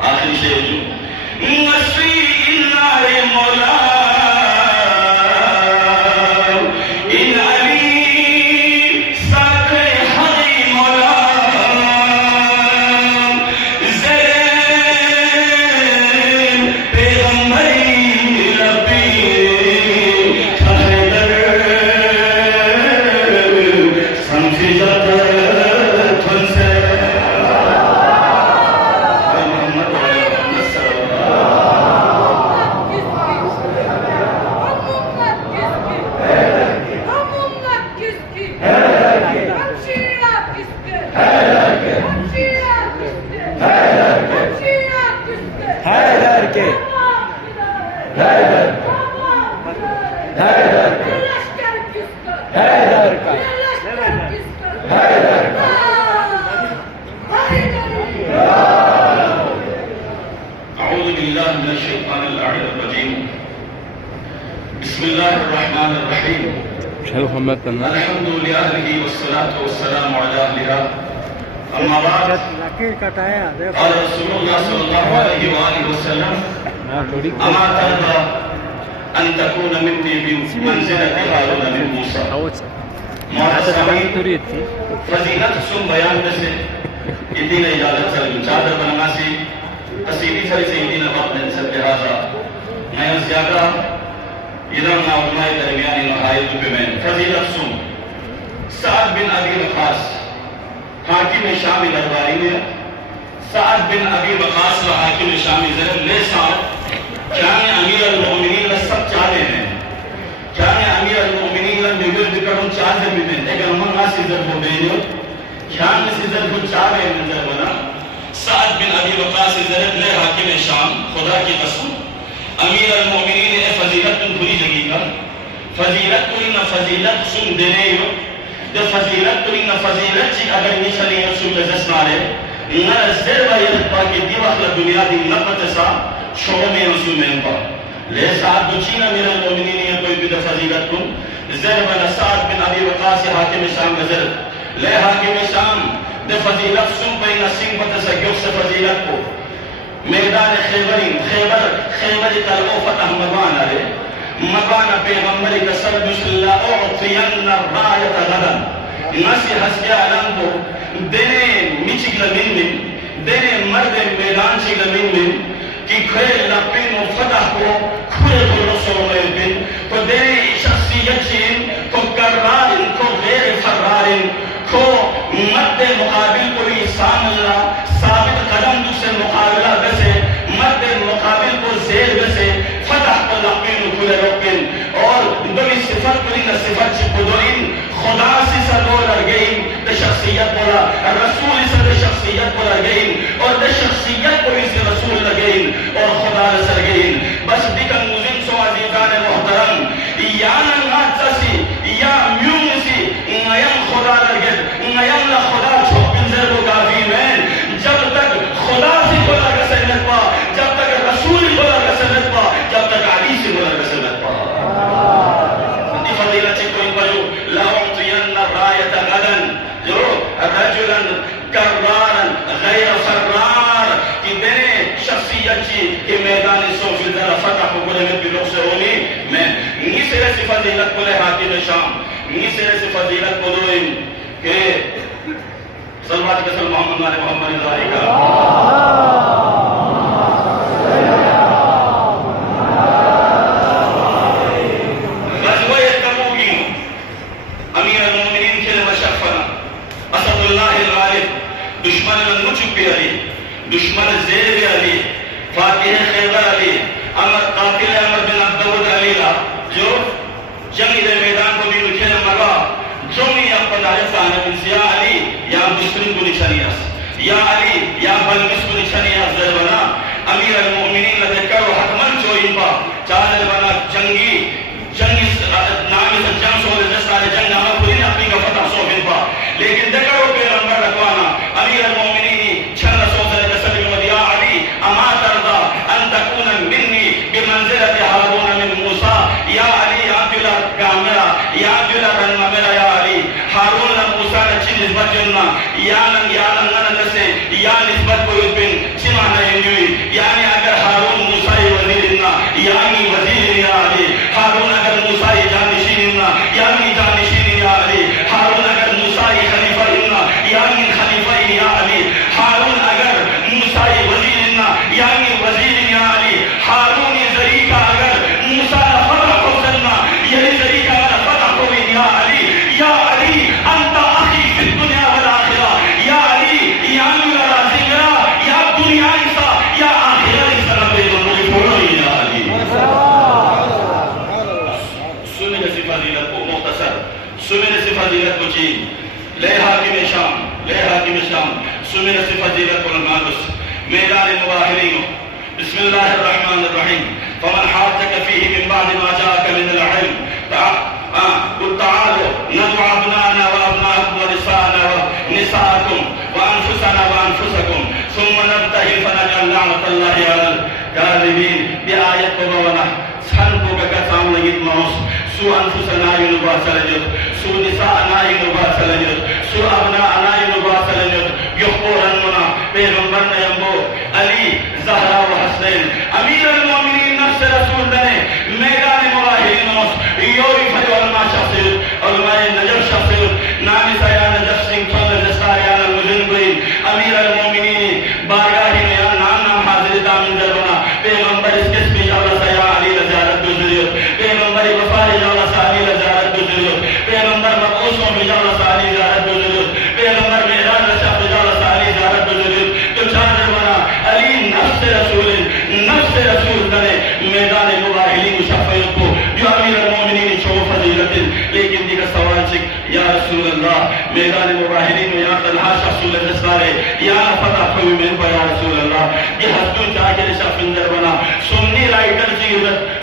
آخری شعر جو نسری النار مولا ان علی ساکھ حقی مولا زین پیغمبری لبی حیدر سمجھی جاتا تھن سے أعوذ بالله من الشيطان اللعين الرجيم بسم الله الرحمن الرحيم الحمد لله والصلاة والسلام على أهلها أما بعد قال رسول الله صلى الله عليه وآله وسلم أما ترضى أن تكون مني بمنزلة هارون من موسى معتصمين فضیلت سن بیان میں سے ادین اجازت سے چادر بننا سی قصیدی سری سے ادین وقت نے سب لہذا میں زیادہ ادھر علماء درمیانی نحائل پہ میں فضیلت سن سعد بن ابی وقاص حاکم شامی درباری میں سعد بن ابی وقاص و حاکم شامی ضرب لے سعد جامع امیر المؤمنین سب چاہتے ہیں جامع امیر المؤمنین نگرد کرن چاہتے بھی میں اگر من آسی ضرب بینیو جامع سی ضرب چاہتے ہیں ضرب بنا سعد بن ابی وقاص ضرب لے حاکم شام خدا کی قسم امیر المؤمنین اے فضیلت تم بھری جگی کا فضیلت تو انہ فضیلت سن دینے ہو جو فضیلت تو انہ فضیلت چی اگر نیچھلی رسول لزس نارے نہ زربہ یہ پاکی دیو اخلا دنیا دی نقط سا شعب میں رسول میں انپا لے سعد دو چین امیر المؤمنین یہ کوئی بھی فضیلت کن زربہ سعد بن ابی وقاص حاکم شام بزرب لے حاکم شام دے فضیلت سن پہ انہ سنگ پتہ سا گیوک سے فضیلت کو میدان خیبرین خیبر تلو فتح مبان آرے مبان پیغمبری کسر بسم اللہ اعطین الرایت غدا نسی حسکی علم کو دینے میچک لمن من دینے مرد میدان چک لمن من کی کھرے لپن و فتح کو کھرے کو رسول بن کو دینے شخصیت چین کو کرارن کو غیر فرارن کو مرد مقابل کو سام اللہ ثابت قدم دوسرے مقابلہ بسے مرد مقابل کو زیر بسے فتح کو لقین و کھلے رکن اور دوی صفت کرین صفت چی قدرین خدا سی سا دو لرگئین دے شخصیت بولا رسول سی دے شخصیت بولا گئین اور دے شخصیت کو اس رسول لگئین اور خدا لسرگئین بس دیکن موزن سو عزیزان محترم یا ننگات سی یا میون سی نیم خدا لرگئین نیم لخدا چھوک بنزر کو کافی میں جب تک خدا سے بولا کا سنت پا جب تک رسول بولا کا سنت پا جب تک علی سے بولا کا سنت پا دی فضیلت سے کوئی بجو لَأُعْطِيَنَّ الرَّایَةَ غَدًا جو رجلا کرارا غیر فرار کی دینے شخصیت چی کہ میدان صوفی ذرا فتح کو گلے میں بھی لوگ سے ہونی میں نی سے ایسی فضیلت کو لے حاکم شام نی سے ایسی فضیلت کو دوئیں کہ صلوات قسم محمد علی محمد ذاری کا غزوہ تبوک امیر المؤمنین کے لئے مشفنا اسد اللہ الغالب دشمن نچک بھی علی دشمن زیر بھی علی فاتح خیبر علی قاتل احمد بن عبدالود علی جو جنگی دے میدان کو بھی رکھے مگا جو میں اپنا عرفان یا علی یا دشمن کو نچھنیاس یا علی یا بلمس کو نچھنیاس در بنا امیر المؤمنین لذکر و حتمن جو انپا چاہدر بنا جنگی نامی سے جنگ سو دستار جنگ نامہ پوری نے اپنی کا فتح سو انپا لیکن دکرو پیغمبر رکوانا امیر المؤمنین چھن رسول صلی اللہ علیہ وسلم یا علی اما ترضا ان تکون منی بمنزلت ہارون من موسیٰ یا علی یا دلہ کامرہ یا دلہ رنمہ میرا یا علی ہارون موسیٰ نے چیز بچننا یا نن یا نسبت کو بن سمانا ينجوي يعني اگر هارون موسى وزيرنا يعني وزير يا علي هارون اگر موسى جانشيننا يعني جانشين يا علي هارون اگر موسى خليفة يعني خليفة يا علي هارون اگر موسى وزيرنا يعني وزير يا علي هارون زريكا اگر موسى فتح قوسنا يعني زريكا اگر فتح قوين يا علي يا علي انت اخي في الدنيا والآخرة يا علي يعني رازق يا دنيا إنسا يا آخرة إنسا ربي دنوی پھوڑوئی يا علي سنن سی فضیلت کو مختصر سنن سی فضیلت کو چین لے حاکم شام سنن سی فضیلت کو نمانس میدان مباہرین بسم اللہ الرحمن الرحیم فمن حاجك فيه من بعد ما جاءك من العلم قل تعالوا ندعو أبناءنا وأبناءكم ونساءنا ونساءكم وأنفسنا وأنفسكم ثم نبتهل فنجعل لعنة الله على الكاذبين بآية قبونا سنبوك كسام لگit موس سو أنفسنا ينبا سلجد سو نساءنا ينبا سلجد سو أبناءنا ينبا سلجد يخبرن منا پیغمبرنا ينبو علی زہرا و حسین امیر المومنین نفس رسول دنے میدان مباہرین موس یوری فجو علماء شخصیت علماء نجف شخصیت نامی سایہ نجف سنگ تھون نجستاریان المجن گوئی امیر المومنین بارگاہی میں نام حاضر دامن دربنا پیغمبر اس کس بھی جاولا سایہ علی لزیارت گزریت پیغمبر وفاری جاولا سالی لزیارت گزریت پیغمبر مقوصوں بھی جاولا سالی زیارت گزریت پیغمبر میران رشاف جاولا سالی زیارت گزریت تو چاندر بنا علی نفس رسول دنے میدان مباہلی مشفیت کو جو امیر المومنین شو فضیلت لیکن دیکھا سوال چک یا رسول اللہ میدان مباہلی میں یا تنہا شخصول جسارے یا فتح خوی میں با یا رسول اللہ یہ حسدون چاکر شفندر بنا سنی رائٹر چیزت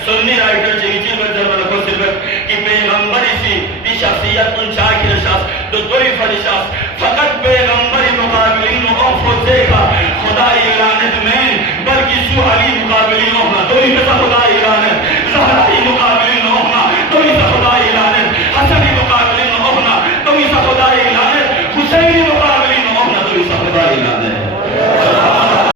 در بنا کو صرفت کہ پیغمبری سی دی شخصیت ان چاکر شخص تو دوئی فری شخص فقط پیغمبری مقابلین و انفو